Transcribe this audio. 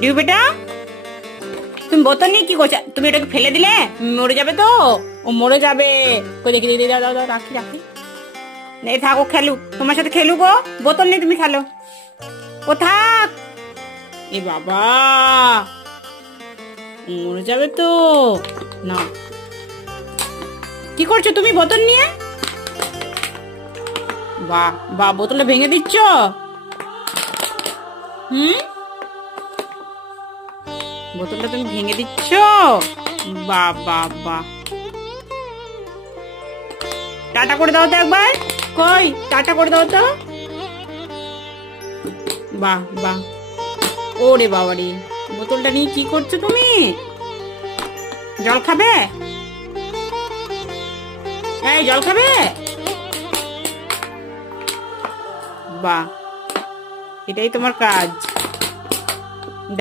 Due বেটা, তুমি বোতল নিয়ে কি করছো? তুমি এটাকে ফেলে দিলে মরে যাবে তো। ও মরে যাবে। কই দেখি, দাও দাও দাও, রাখি রাখি। এই থাকো, খেলুক তোমার সাথে, খেলুক। ও বোতল নিয়ে তুমি খেলো। ও থাক। এ বাবা, মরে যাবে তো। না, কি করছো তুমি বোতল নিয়ে? বাহ বাহ, বোতলটা ভেঙে দিচ্ছ। বোতলটা তুমি ভেঙে দিচ্ছ। বাহ বাহ বাহ, টাটা করে দাও তো একবার। কই, টাটা করে দাও তো। বাহ বাহ। ওরে বাবারে, বোতলটা নিয়ে কি করছো তুমি? জল খাবে? এই জল খাবে? বাহ, এটাই তোমার কাজ।